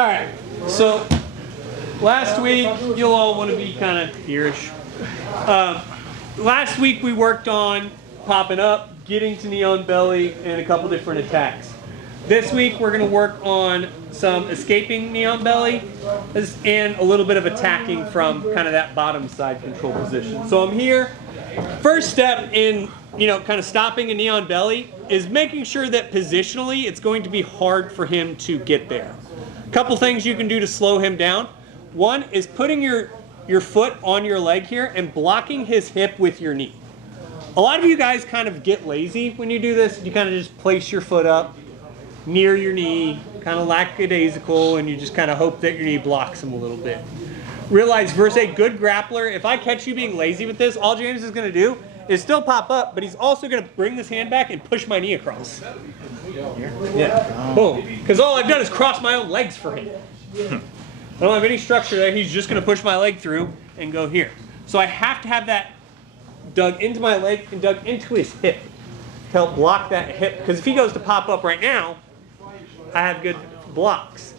right, so last week, you'll all want to be kind of here-ish. Last week we worked on popping up, getting to knee on belly, and a couple different attacks. This week we're going to work on some escaping knee on belly and a little bit of attacking from kind of that bottom side control position. So I'm here. First step in kind of stopping a knee on belly is making sure that positionally it's going to be hard for him to get there. A couple things you can do to slow him down. One is putting your foot on your leg here and blocking his hip with your knee. A lot of you guys kind of get lazy when you do this. You kind of just place your foot up near your knee, kind of lackadaisical, and you just kind of hope that your knee blocks him a little bit. Realize versus a good grappler, if I catch you being lazy with this, all James is going to do is still pop up, but he's also going to bring this hand back and push my knee across. Yeah, boom. Because all I've done is cross my own legs for him. I don't have any structure there. He's just going to push my leg through and go here. So I have to have that dug into my leg and dug into his hip to help block that hip. Because if he goes to pop up right now, I have good blocks.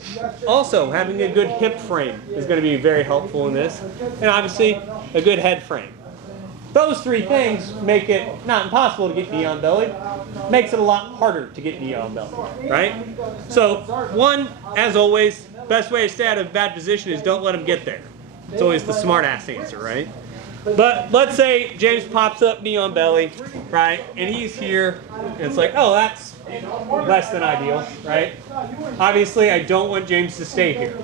Also, having a good hip frame is going to be very helpful in this. And obviously, a good head frame. Those three things make it not impossible to get knee on belly. Makes it a lot harder to get knee on belly, right? So, one, as always, best way to stay out of bad position is don't let him get there. It's always the smart ass answer, right? But let's say James pops up knee on belly, right? And he's here, and it's like, oh, that's less than ideal, right? Obviously, I don't want James to stay here.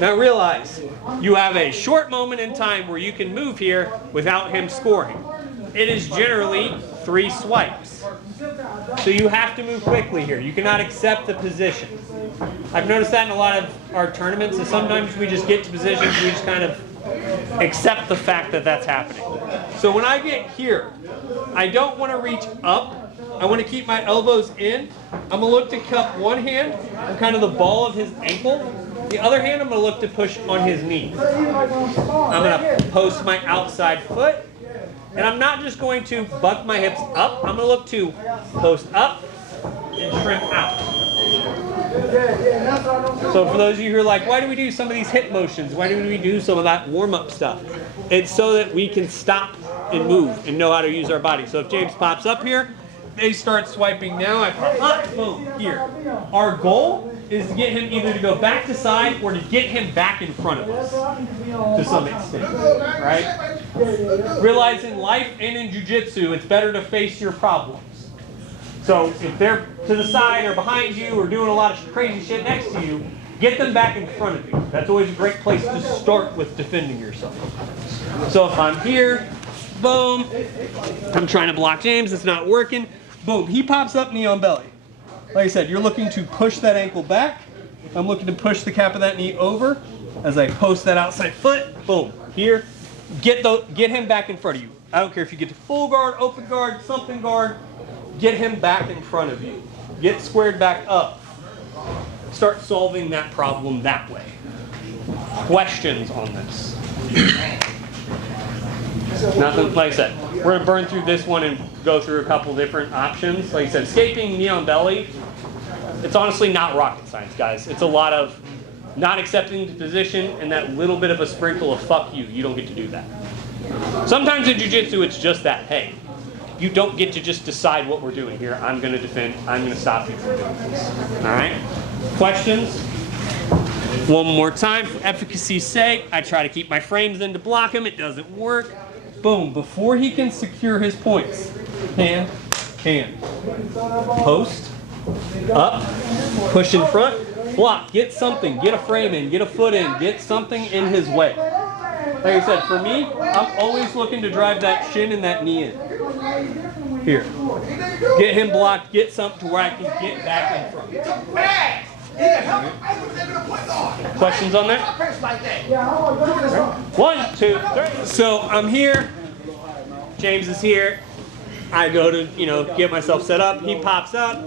Now realize, you have a short moment in time where you can move here without him scoring. It is generally 3 swipes. So you have to move quickly here. You cannot accept the position. I've noticed that in a lot of our tournaments, is sometimes we just get to positions, we just kind of accept the fact that that's happening. So when I get here, I don't want to reach up. I want to keep my elbows in. I'm going to look to cup one hand on kind of the ball of his ankle. The other hand, I'm going to look to push on his knee. I'm going to post my outside foot. And I'm not just going to buck my hips up. I'm going to look to post up and shrimp out. So for those of you who are like, why do we do some of these hip motions? Why do we do some of that warm-up stuff? It's so that we can stop and move and know how to use our body. So if James pops up here, they start swiping now. I pop up, boom, here. Our goal is to get him either to go back to side or to get him back in front of us to some extent, right? Realize in life and in jiu-jitsu, it's better to face your problems. So if they're to the side or behind you or doing a lot of crazy shit next to you, get them back in front of you. That's always a great place to start with defending yourself. So if I'm here, boom, I'm trying to block James, it's not working. Boom, he pops up knee on belly. Like I said, you're looking to push that ankle back. I'm looking to push the cap of that knee over as I post that outside foot. Boom, here. Get him back in front of you. I don't care if you get to full guard, open guard, something guard. Get him back in front of you. Get squared back up. Start solving that problem that way. Questions on this? Nothing, like I said, we're going to burn through this one and go through a couple different options. Like I said, escaping knee on belly, it's honestly not rocket science, guys. It's a lot of not accepting the position and that little bit of a sprinkle of fuck you. You don't get to do that. Sometimes in jiu-jitsu, it's just that, hey, you don't get to just decide what we're doing here. I'm going to defend. I'm going to stop you from doing this. All right? Questions? One more time, for efficacy's sake, I try to keep my frames in to block him. It doesn't work. Boom. Before he can secure his points, hand, post, up, push in front, block. Get something. Get a frame in. Get a foot in. Get something in his way. Like I said, for me, I'm always looking to drive that shin and that knee in. Here. Get him blocked. Get something to where I can get back in front. Questions on that? 1, 2, 3. So I'm here. James is here. I go to, get myself set up. He pops up.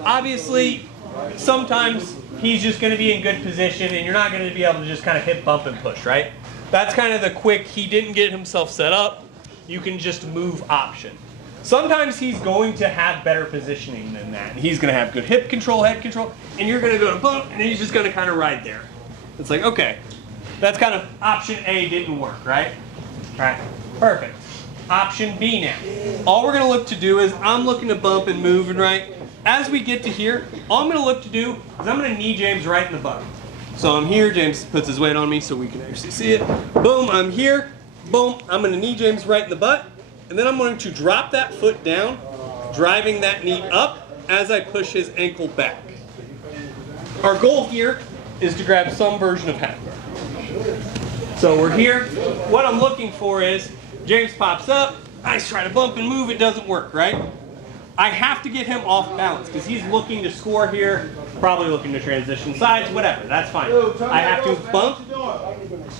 Obviously, sometimes he's just going to be in good position and you're not going to be able to just kind of hip, bump, and push, right? That's kind of the quick, he didn't get himself set up. You can just move option. Sometimes he's going to have better positioning than that. He's going to have good hip control, head control, and you're going to go to bump, and he's just going to kind of ride there. It's like, okay, that's kind of option A didn't work, right? All right, perfect. Option B now. All we're going to look to do is I'm looking to bump and move, and right, as we get to here, all I'm going to look to do is I'm going to knee James right in the butt. So I'm here, James puts his weight on me so we can actually see it. Boom, I'm here. Boom, I'm going to knee James right in the butt. And then I'm going to drop that foot down, driving that knee up as I push his ankle back. Our goal here is to grab some version of half guard. So we're here. What I'm looking for is James pops up. I try to bump and move. It doesn't work, right? I have to get him off balance because he's looking to score here, probably looking to transition sides, whatever, that's fine. I have to bump,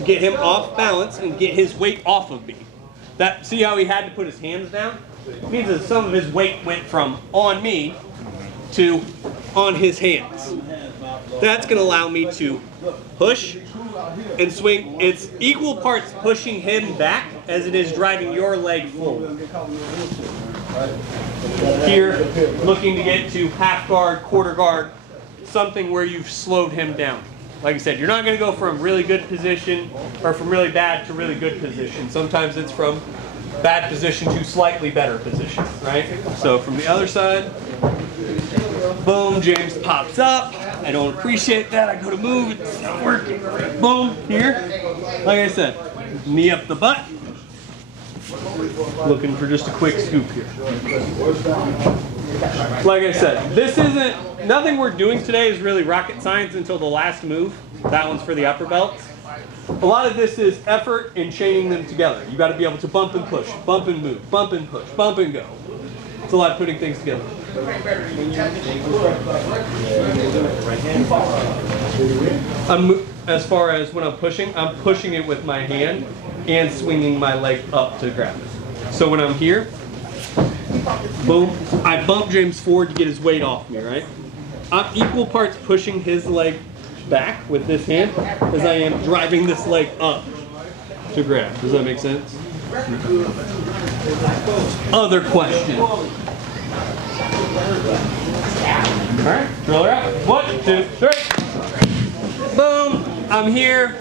get him off balance, and get his weight off of me. See how he had to put his hands down? It means that some of his weight went from on me to on his hands. That's going to allow me to push and swing. It's equal parts pushing him back as it is driving your leg forward. Here, looking to get to half guard, quarter guard, something where you've slowed him down. Like I said, you're not going to go from really good position or from really bad to really good position. Sometimes it's from bad position to slightly better position, right? So from the other side, boom, James pops up. I don't appreciate that. I go to move, it's not working. Boom, here. Like I said, knee up the butt. Looking for just a quick scoop here. Like I said, this isn't, nothing we're doing today is really rocket science until the last move. That one's for the upper belts. A lot of this is effort in chaining them together. You got to be able to bump and push, bump and move, bump and push, bump and go. It's a lot of putting things together. As far as when I'm pushing it with my hand and swinging my leg up to grab it. So when I'm here, boom, I bump James forward to get his weight off me, right? I'm equal parts pushing his leg back with this hand as I am driving this leg up to grab. Does that make sense? Other question. All right, drill her out. 1, 2, 3. Boom, I'm here.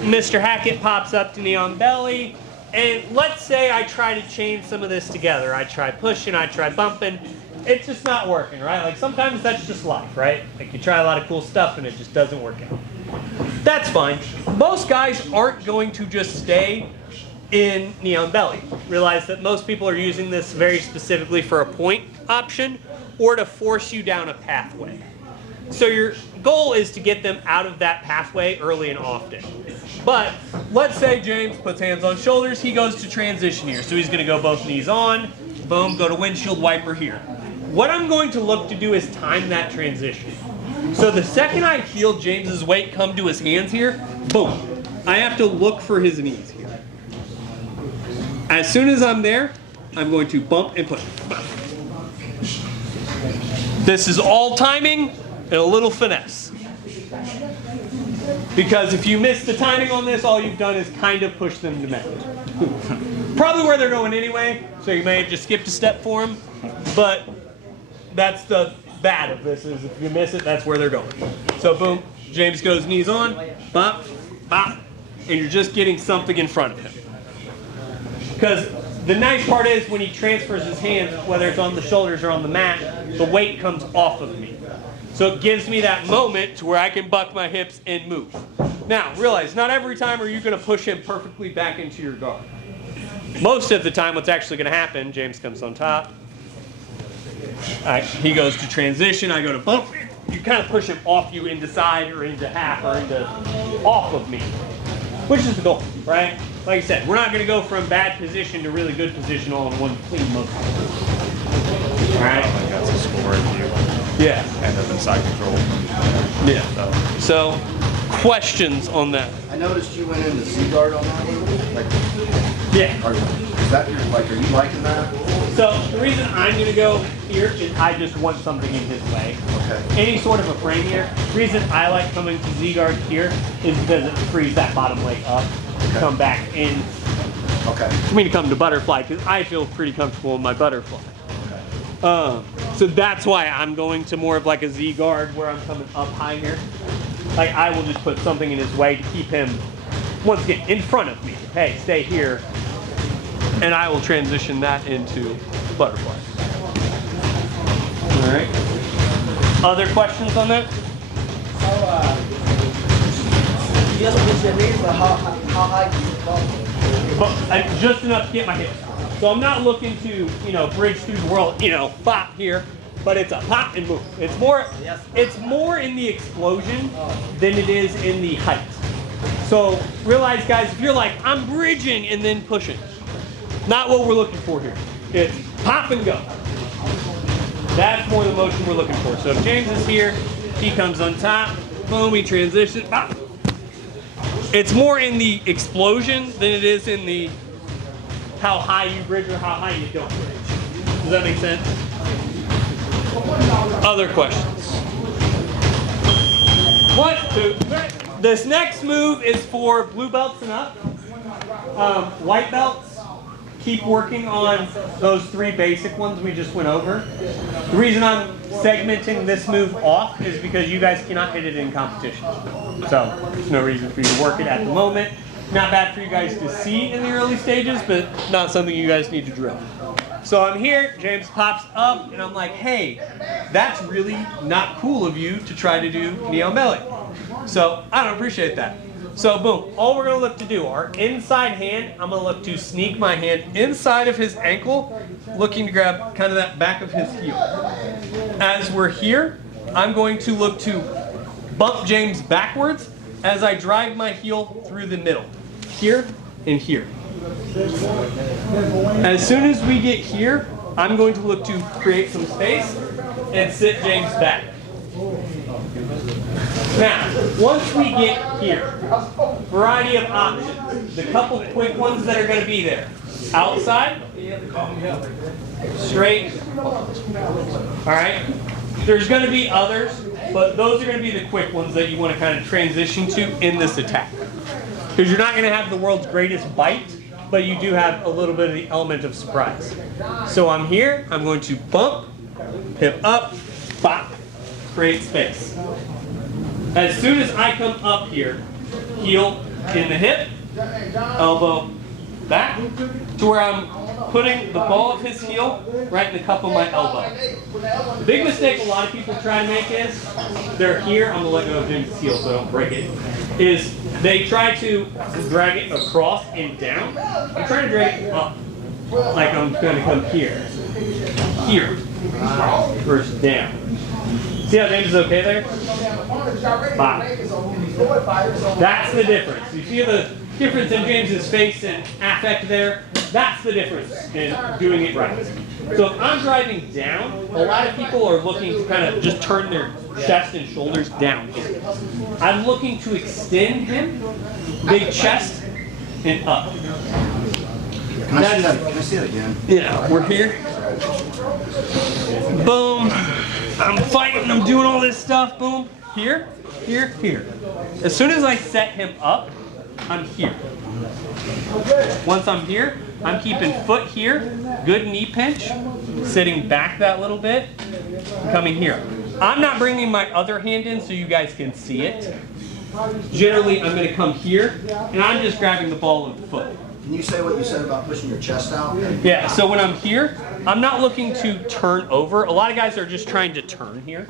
Mr. Hackett pops up to knee on belly. And let's say I try to chain some of this together. I try pushing, I try bumping. It's just not working, right? Like sometimes that's just life, right? Like you try a lot of cool stuff and it just doesn't work out. That's fine. Most guys aren't going to just stay in knee on belly. Realize that most people are using this very specifically for a point option or to force you down a pathway. So your goal is to get them out of that pathway early and often. But let's say James puts hands on shoulders, he goes to transition here. So he's going to go both knees on, boom, go to windshield wiper here. What I'm going to look to do is time that transition. So the second I feel James's weight come to his hands here, boom, I have to look for his knees here. As soon as I'm there, I'm going to bump and push. This is all timing and a little finesse. Because if you miss the timing on this, all you've done is kind of push them to mount. Probably where they're going anyway, so you may have just skipped a step for them, but that's the bad of this, is if you miss it, that's where they're going. So boom, James goes knees on, bop, bop, and you're just getting something in front of him. Because the nice part is when he transfers his hands, whether it's on the shoulders or on the mat, the weight comes off of me. So it gives me that moment to where I can buck my hips and move. Now, realize, not every time are you going to push him perfectly back into your guard. Most of the time, what's actually going to happen, James comes on top. He goes to transition, I go to bump. You kind of push him off you into side or into half or into off of me, which is the goal, right? Like I said, we're not going to go from bad position to really good position all in one clean motion. All right? That's a score if you yeah. end up in side control. Yeah. So, questions on that? I noticed you went into Z-guard on that one. Like, yeah. Is that your, like, are you liking that? So the reason I'm going to go here is I just want something in his way. Okay. Any sort of a frame here. The reason I like coming to Z-guard here is because it frees that bottom leg up to come back in Okay. for me to come to butterfly because I feel pretty comfortable in my butterfly. So that's why I'm going to more of like a Z guard where I'm coming up high here. Like I will just put something in his way to keep him, once again, in front of me. Hey, stay here. And I will transition that into butterfly. All right. Other questions on that? You just push your knees, but how high do you fall? But just enough to get my hips. So I'm not looking to, you know, bridge through the world, you know, pop here, but it's a pop and move. It's more in the explosion than it is in the height. So realize, guys, if you're like, I'm bridging and then pushing, not what we're looking for here. It's pop and go. That's more the motion we're looking for. So if James is here, he comes on top, boom, he transitions, pop. It's more in the explosion than it is in the how high you bridge or how high you don't bridge. Does that make sense? Other questions? One, two, three. This next move is for blue belts and up. White belts, keep working on those 3 basic ones we just went over. The reason I'm segmenting this move off is because you guys cannot hit it in competition. So there's no reason for you to work it at the moment. Not bad for you guys to see in the early stages, but not something you guys need to drill. So I'm here, James pops up, and I'm like, hey, that's really not cool of you to try to do Neo Belly. So I don't appreciate that. So boom, all we're gonna look to do, our inside hand, I'm gonna look to sneak my hand inside of his ankle, looking to grab kind of that back of his heel. As we're here, I'm going to look to bump James backwards as I drive my heel through the middle, here and here. As soon as we get here, I'm going to look to create some space and sit James back. Now, once we get here, variety of options. The couple quick ones that are going to be there. Outside, straight. All right. There's going to be others, but those are going to be the quick ones that you want to kind of transition to in this attack. Because you're not going to have the world's greatest bite, but you do have a little bit of the element of surprise. So I'm here, I'm going to bump, hip up, pop, create space. As soon as I come up here, heel in the hip, elbow back, to where I'm putting the ball of his heel right in the cup of my elbow. The big mistake a lot of people try to make is, they're here, I'm gonna let go of Jim's heel so I don't break it, is they try to drag it across and down. I'm trying to drag it up, like I'm gonna come here. Here, versus down. See how James is okay there? Bye. That's the difference. You see the difference in James's face and affect there? That's the difference in doing it right. So if I'm driving down, a lot of people are looking to kind of just turn their chest and shoulders down. I'm looking to extend him, big chest, and up. Can I see that again? Yeah, we're here. Boom. I'm fighting, I'm doing all this stuff. Boom. Here, here, here. As soon as I set him up, I'm here. Once I'm here, I'm keeping foot here, good knee pinch, sitting back that little bit, and coming here. I'm not bringing my other hand in so you guys can see it. Generally, I'm going to come here, and I'm just grabbing the ball of the foot. Can you say what you said about pushing your chest out? Yeah, so when I'm here, I'm not looking to turn over. A lot of guys are just trying to turn here.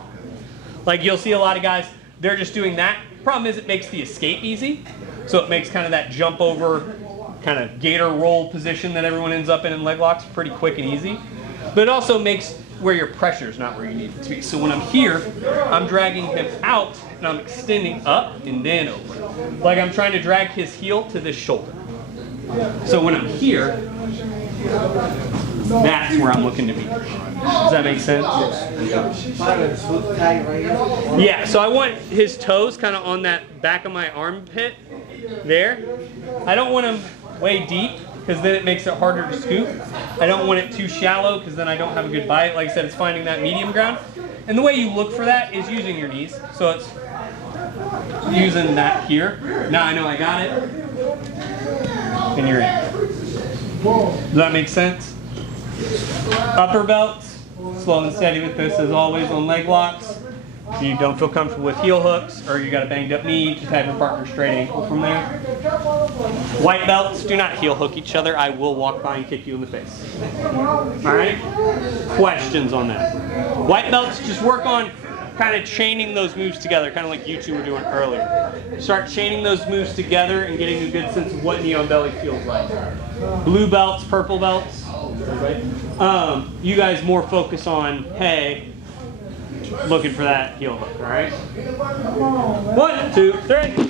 Like you'll see a lot of guys, they're just doing that. Problem is it makes the escape easy. So it makes kind of that jump over, kind of gator roll position that everyone ends up in leg locks pretty quick and easy. But it also makes where your pressure is not where you need it to be. So when I'm here, I'm dragging him out and I'm extending up and then over. Like I'm trying to drag his heel to this shoulder. So when I'm here, that's where I'm looking to be. Does that make sense? Yeah, so I want his toes kind of on that back of my armpit there. I don't want him way deep because then it makes it harder to scoop. I don't want it too shallow because then I don't have a good bite. Like I said, it's finding that medium ground. And the way you look for that is using your knees. So it's using that here. Now I know I got it. And you're in. Does that make sense? Upper belts, slow and steady with this as always on leg locks. If you don't feel comfortable with heel hooks or you got a banged up knee, just have your partner straight ankle from there. White belts, do not heel hook each other. I will walk by and kick you in the face. Alright? Questions on that? White belts, just work on kind of chaining those moves together, kind of like you two were doing earlier. Start chaining those moves together and getting a good sense of what knee on belly feels like. Blue belts, purple belts. You guys more focus on, hey, looking for that heel hook, all right? 1, 2, 3.